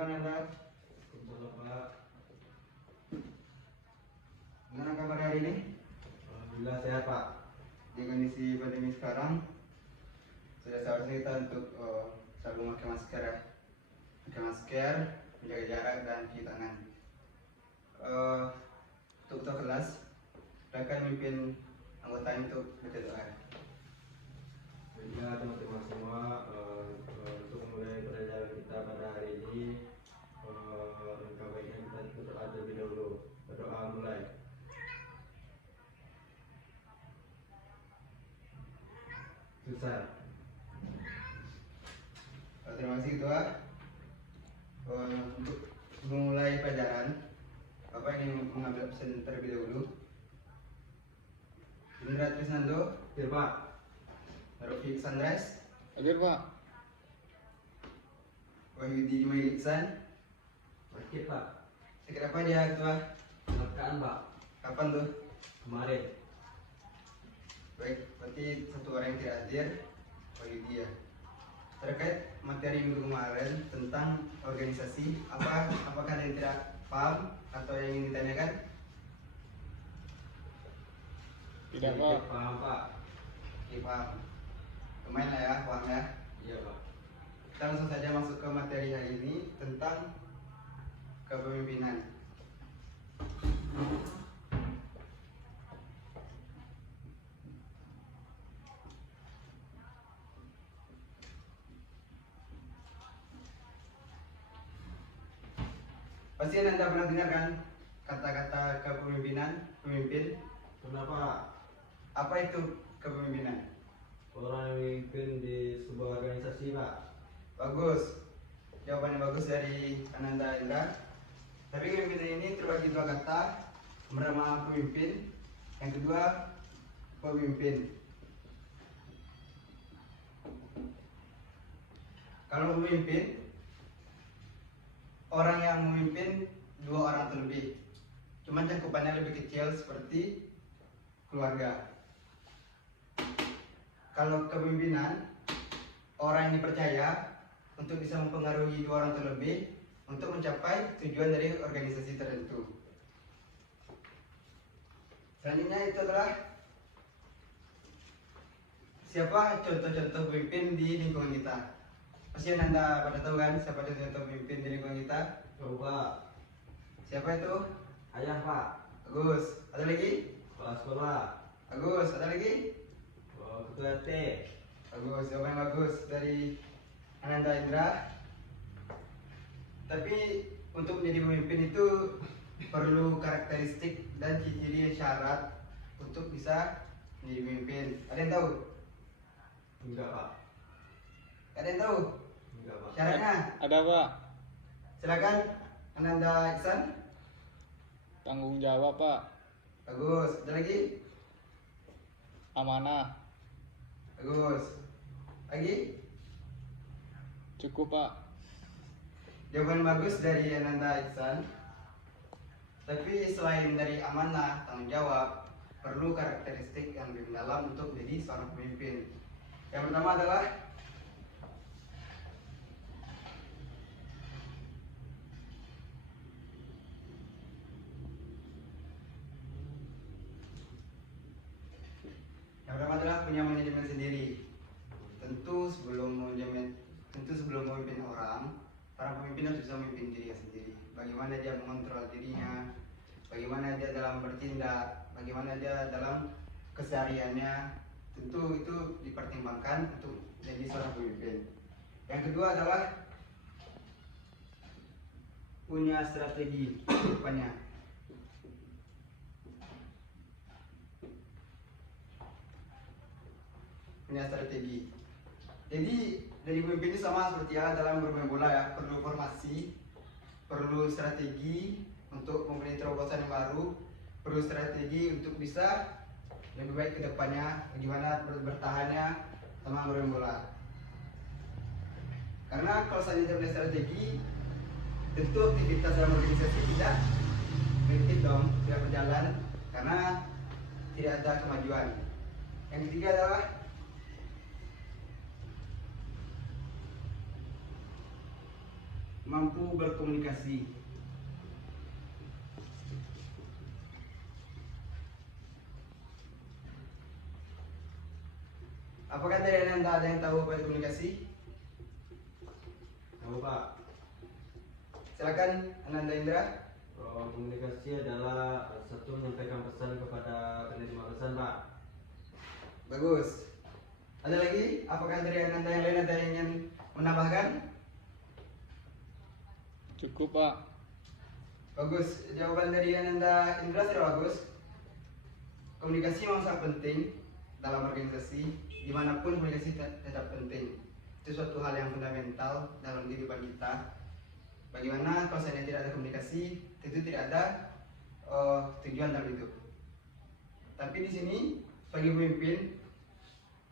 Bagaimana Anda? Betul Pak. Gimana kabar hari ini? Alhamdulillah sehat Pak. Di kondisi pandemi sekarang sudah seharusnya kita untuk selalu memakai masker ya. Pakai masker, menjaga jarak dan cuci tangan. Untuk ketua kelas, silakan memimpin anggota untuk baca doa. Ya teman-teman semua, untuk memulai pelajaran kita pada hari ini, langkah baiknya kita berdoa terlebih dahulu. Berdoa mulai. Susah. Terima kasih ketua. Untuk memulai pelajaran, Bapak ingin mengambil absen terlebih dahulu. Indra Trisnando, Hadir Pak. Rofi Sandres, Hadir Pak. Wahyudi Jumaili Iksan. Hadir Pak. Sakit apa dia ketua? Kecelakaan Pak. Kapan tuh? Kemarin. Baik, berarti satu orang yang tidak hadir, Wahyudi ya. Terkait materi minggu kemarin tentang organisasi, apakah ada yang tidak paham atau yang ingin ditanyakan? Tidak Sedikit Pak. Paham Pak. Oke, paham. Lumayan lah ya, paham ya. Iya Pak. Kita langsung saja masuk ke materi hari ini tentang kepemimpinan. Pasti Anda pernah dengar kan kata-kata kepemimpinan, pemimpin. Kenapa? Apa itu kepemimpinan? Orang yang memimpin di sebuah organisasi Pak. Bagus. Jawabannya bagus dari Ananda Indra. Tapi kepemimpinan ini terbagi dua kata. Pertama pemimpin, yang kedua pemimpin. Kalau pemimpin, orang yang memimpin dua orang atau lebih. Cuman cakupannya lebih kecil seperti keluarga. Kalau kepemimpinan, orang yang dipercaya untuk bisa mempengaruhi dua orang atau lebih untuk mencapai tujuan dari organisasi tertentu. Selanjutnya itu adalah siapa contoh-contoh pemimpin di lingkungan kita. Pasti Anda pada tahu kan siapa contoh-contoh pemimpin di lingkungan kita? Coba. Siapa itu? Ayah Pak. Agus. Ada lagi? Kepala sekolah. Agus. Ada lagi? Ketua RT. Bagus, jawaban bagus dari Ananda Indra. Tapi untuk menjadi pemimpin itu perlu karakteristik dan ciri-ciri syarat untuk bisa menjadi pemimpin. Ada yang tahu? Enggak Pak. Ada yang tahu? Enggak Pak. Syaratnya? Ada Pak. Silakan Ananda Iksan. Tanggung jawab Pak. Bagus. Ada lagi? Amanah. Bagus. Lagi? Cukup Pak. Jawaban bagus dari Ananda Iksan. Tapi selain dari amanah, tanggung jawab, perlu karakteristik yang lebih mendalam untuk menjadi seorang pemimpin. Yang pertama adalah punya manajemen sendiri. Tentu sebelum memimpin orang, para pemimpin harus bisa memimpin dirinya sendiri. Bagaimana dia mengontrol dirinya, bagaimana dia dalam bertindak, bagaimana dia dalam kesehariannya. Tentu itu dipertimbangkan untuk jadi seorang pemimpin. Yang kedua adalah punya strategi ke depannya. Punya strategi. Jadi dari pemimpin ini sama seperti ya dalam bermain bola ya, perlu formasi, perlu strategi untuk mempunyai terobosan yang baru, perlu strategi untuk bisa lebih baik ke depannya, bagaimana bertahannya sama bermain bola. Karena kalau saya tidak punya strategi, tentu aktivitas dalam organisasi tidak berhenti dong, tidak berjalan karena tidak ada kemajuan. Yang ketiga adalah mampu berkomunikasi. Apakah dari Anda ada yang tahu apa itu komunikasi? Tahu Pak, Silakan Ananda Indra. komunikasi adalah satu menyampaikan pesan kepada penerima pesan Pak. Bagus. Ada lagi? Apakah dari Ananda yang lain ada yang ingin menambahkan? Cukup Pak. Bagus. Jawaban dari Ananda Indra sudah bagus. Komunikasi memang sangat penting dalam organisasi. Dimanapun komunikasi tetap penting. Itu suatu hal yang fundamental dalam kehidupan kita. Bagaimana kalau seandainya tidak ada komunikasi, tentu tidak ada tujuan dalam hidup. Tapi di sini sebagai pemimpin,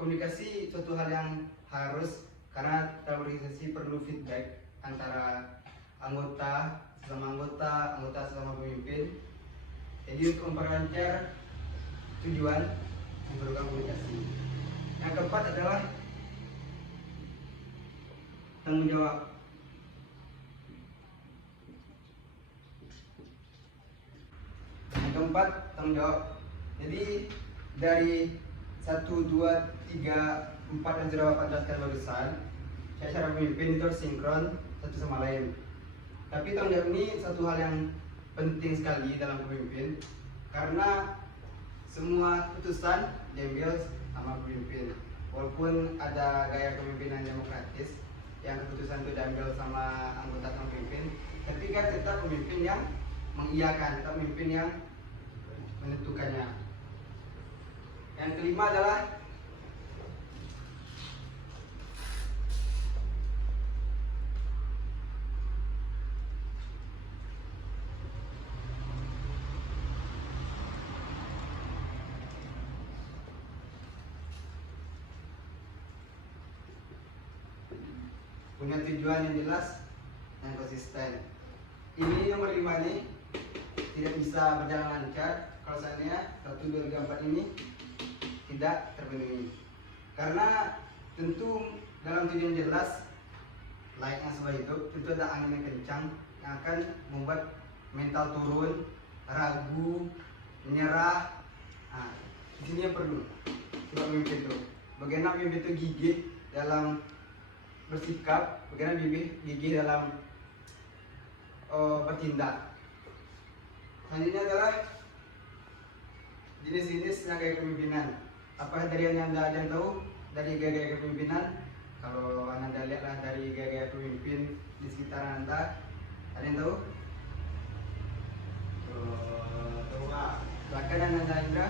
komunikasi suatu hal yang harus, karena dalam organisasi perlu feedback antara anggota, anggota sesama pemimpin. Jadi untuk memperlancar tujuan diperlukan komunikasi. Yang keempat adalah tanggung jawab. Yang keempat, tanggung jawab. Jadi dari 1, 2, 3, 4 yang sudah Bapak jelaskan barusan, saya secara pemimpin itu harus sinkron satu sama lain. Tapi tanggung jawab ini satu hal yang penting sekali dalam pemimpin, karena semua keputusan diambil sama pemimpin. Walaupun ada gaya kepemimpinan demokratis yang keputusan itu diambil sama anggota pemimpin, tapi kan tetap pemimpin yang mengiyakan, tetap pemimpin yang menentukannya. Yang kelima adalah punya tujuan yang jelas dan konsisten. Ini nomor 5 nih tidak bisa berjalan lancar kalau seandainya 1, 2, 3, 4 ini tidak terpenuhi. Karena tentu dalam tujuan jelas layaknya sebuah hidup, tentu ada angin yang kencang yang akan membuat mental turun, ragu, menyerah. Nah, di sini yang perlu sifat pemimpin itu. Bagaimana pemimpin itu gigih dalam bersikap, bagaimana gigih dalam bertindak. Selanjutnya adalah jenis-jenis gaya kepemimpinan. Apakah dari Anda ada yang tahu dari gaya kepemimpinan? Kalau Anda lihatlah dari gaya pemimpin di sekitar Anda, ada yang tahu? Tahu Pak? Bahkan Ananda Indra,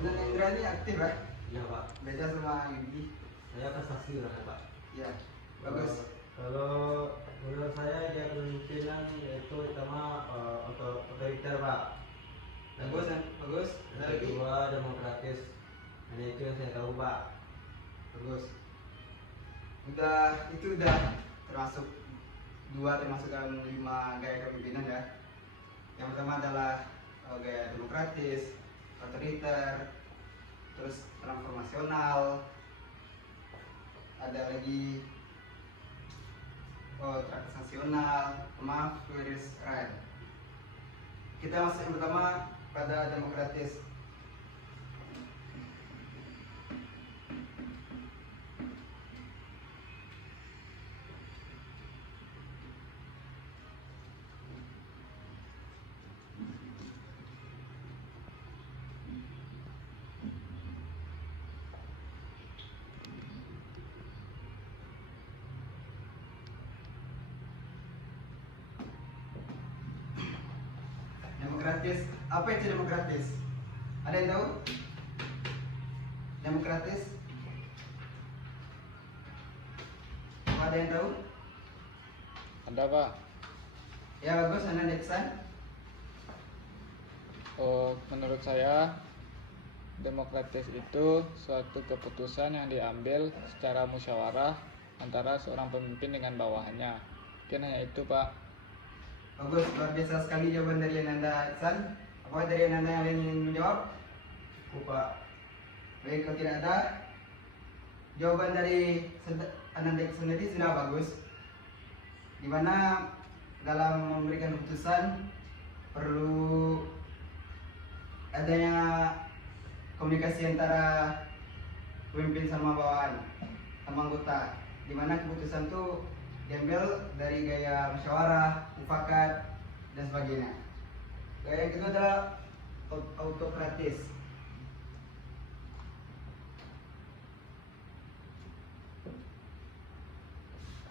Ananda Indra ini aktif ya? Iya Pak. Beda sama Yudi. Saya prestasi lah Pak. Ya, bagus. Kalau menurut saya dia kepemimpinan itu utama otoriter Pak. Bagus, bagus. Ada Yang lagi? kedua demokratis. Hanya itu yang saya tahu Pak. Bagus. Itu udah termasuk dalam 5 gaya kepemimpinan ya. Yang pertama adalah gaya demokratis, otoriter, terus transformasional, ada lagi transaksional, pluralisme right. Kita masuk yang pertama pada demokratis. Demokratis, apa itu demokratis? Ada yang tahu? Demokratis? Apa ada yang tahu? Ada Pak. Ya bagus, Anda Nexan. Menurut saya demokratis itu suatu keputusan yang diambil secara musyawarah antara seorang pemimpin dengan bawahannya. Mungkin hanya itu Pak. Bagus, luar biasa sekali jawaban dari Ananda Iksan. Apakah dari Ananda yang lain ingin menjawab? Pak. Baik, kalau tidak ada, jawaban dari Ananda Iksan tadi sudah bagus. dimana dalam memberikan keputusan perlu adanya komunikasi antara pemimpin sama bawahan sama anggota, dimana keputusan itu diambil dari gaya musyawarah, mufakat, dan sebagainya. Gaya yang kedua adalah autokratis.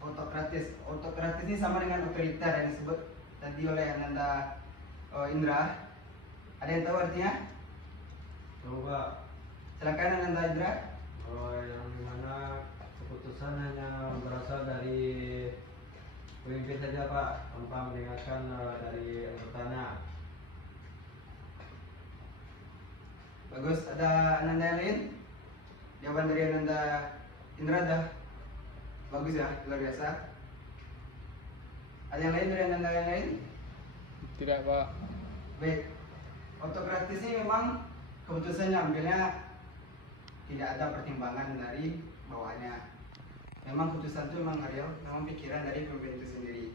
Autokratis ini sama dengan otoriter yang disebut tadi oleh Ananda Indra. Ada yang tahu artinya? Coba. Silakan Ananda Indra. Yang dimana keputusan hanya berasal dari pemimpin saja Pak, tanpa mendengarkan dari anggotanya. Bagus. Ada Ananda yang lain? Jawaban dari Ananda Indra dah bagus ya, luar biasa. Ada yang lain dari Ananda yang lain? Tidak Pak. Baik. Autokratis ini memang keputusannya ambilnya tidak ada pertimbangan dari bawahnya. Memang keputusan itu memang real, memang pikiran dari pemimpin itu sendiri.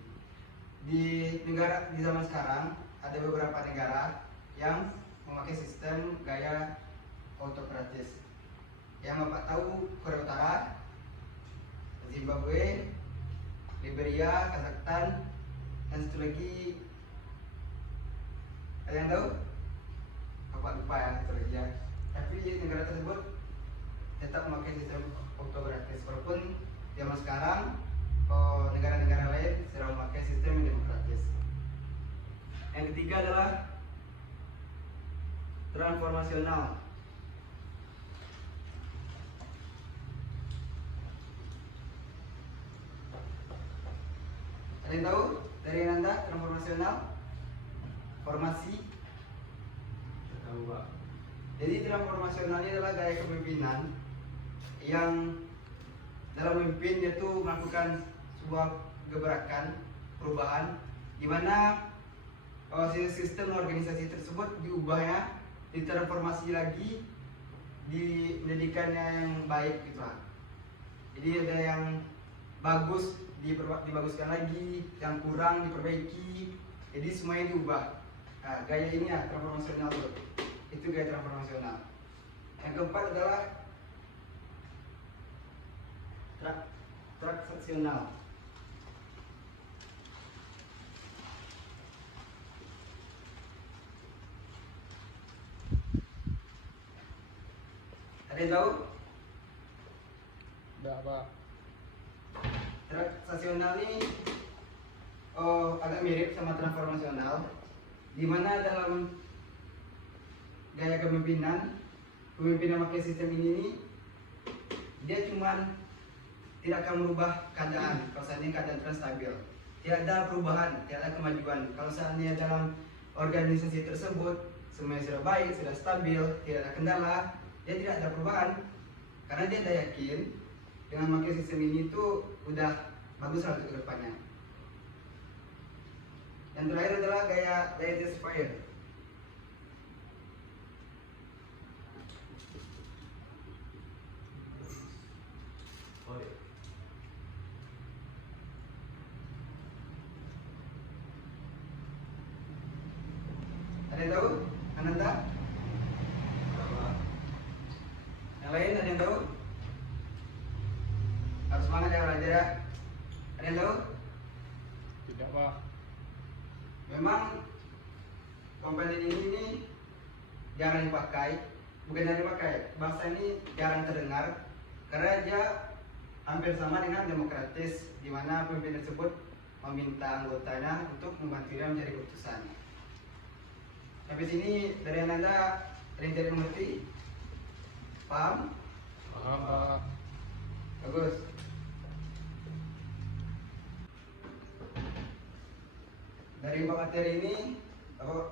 Di zaman sekarang ada beberapa negara yang memakai sistem gaya autokratis. Yang Bapak tahu, Korea Utara, Zimbabwe, Liberia, Kazakhstan, dan satu lagi ada yang tahu? Bapak lupa ya, satu lagi ya. Tapi negara tersebut tetap memakai sistem autokratis, walaupun zaman sekarang negara-negara lain sedang memakai sistem yang demokratis. Yang ketiga adalah transformasional. Ada yang tahu dari Anda transformasional? Formasi. Tahu Pak. Jadi transformasional ini adalah gaya kepemimpinan yang dalam memimpin yaitu melakukan sebuah gebrakan perubahan di mana sistem organisasi tersebut diubahnya, ditransformasi lagi, di pendidikan yang baik gitu lah. Jadi ada yang bagus dibaguskan lagi, yang kurang diperbaiki, jadi semuanya diubah. Nah, gaya ini ya transformasional tuh. Itu gaya transformasional. Yang keempat adalah transaksional. Ada yang tahu? Tidak Pak. Transaksional ini agak mirip sama transformasional, di mana dalam gaya kepemimpinan, pemimpin yang pakai sistem ini dia cuman tidak akan merubah keadaan kalau seandainya keadaan terus stabil. Tidak ada perubahan, tidak ada kemajuan. Kalau seandainya dalam organisasi tersebut semuanya sudah baik, sudah stabil, tidak ada kendala, dia tidak ada perubahan. Karena dia sudah yakin dengan memakai sistem ini tuh udah bagus lah untuk kedepannya. Yang terakhir adalah gaya justifier. Oh, iya. Ada yang tahu? Ananda? Pak. Yang lain ada yang tahu? Harus semangat ya belajar ya. Ada yang tahu? Tidak Pak. Memang komponen ini jarang dipakai, bukan jarang dipakai, bahasa ini jarang terdengar karena dia hampir sama dengan demokratis, di mana pemimpin tersebut meminta anggotanya untuk membantu dia mencari keputusan. Sampai sini dari Anda ada yang tidak mengerti? Paham? Paham Pak. Bagus. Dari empat materi ini,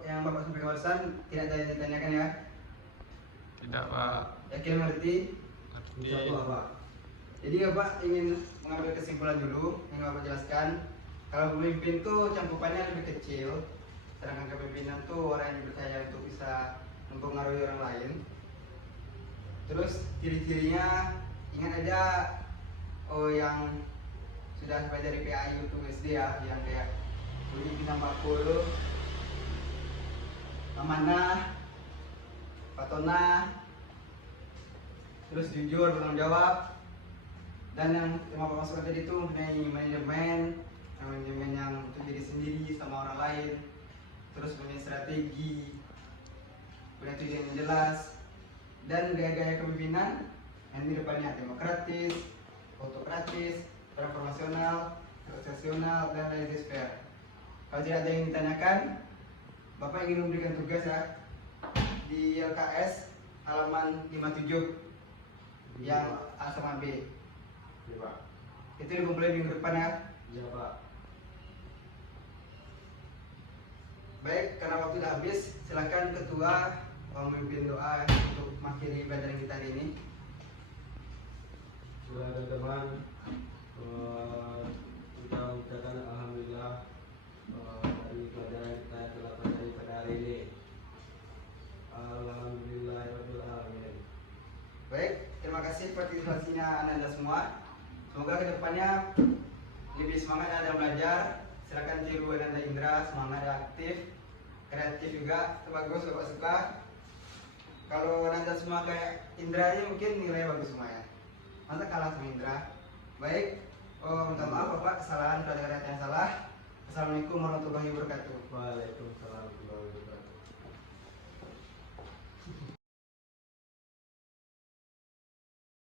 yang Bapak sampaikan barusan tidak ada yang ditanyakan ya? Tidak Pak. Yakin mengerti? Insyaallah Pak. Jadi Bapak ingin mengambil kesimpulan dulu, yang Bapak jelaskan. Kalau pemimpin tuh cangkupannya lebih kecil, sedangkan kepemimpinan tuh orang yang dipercaya untuk bisa mempengaruhi orang lain. Terus ciri-cirinya ingat aja, yang sudah belajar di PAI untuk SD ya, yang kayak bunyi bintang bakul, amanah, patona, terus jujur, bertanggung jawab, dan yang tema pemasukan tadi itu mempunyai manajemen yang untuk diri sendiri sama orang lain, terus punya strategi, punya tujuan yang jelas, dan gaya-gaya kepemimpinan yang di depannya demokratis, autokratis, transformasional, situasional, dan laissez-faire. Kalau tidak ada yang ditanyakan, Bapak ingin memberikan tugas ya di LKS halaman 57 yang A sama B. Iya Pak. Itu dikumpulin minggu depan ya. Iya Pak. Baik, karena waktu sudah habis, silakan ketua memimpin doa untuk mengakhiri pelajaran kita hari ini. Sudah teman-teman, kita ucapkan alhamdulillah dari pelajaran kita yang telah pelajari pada hari ini. Alhamdulillahirabbil alamin. Baik, terima kasih partisipasinya Anda semua. Semoga kedepannya lebih semangat dalam belajar. Silakan tiru Ananda Indra, semangat dan aktif, kreatif juga, itu bagus, Bapak suka. Kalau Ananda semua kayak Indra ini mungkin nilai bagus semua ya. Masa kalah sama Indra. Baik, minta maaf Bapak, kesalahan, kata-kata yang salah. Assalamualaikum warahmatullahi wabarakatuh. Waalaikumsalam warahmatullahi wabarakatuh.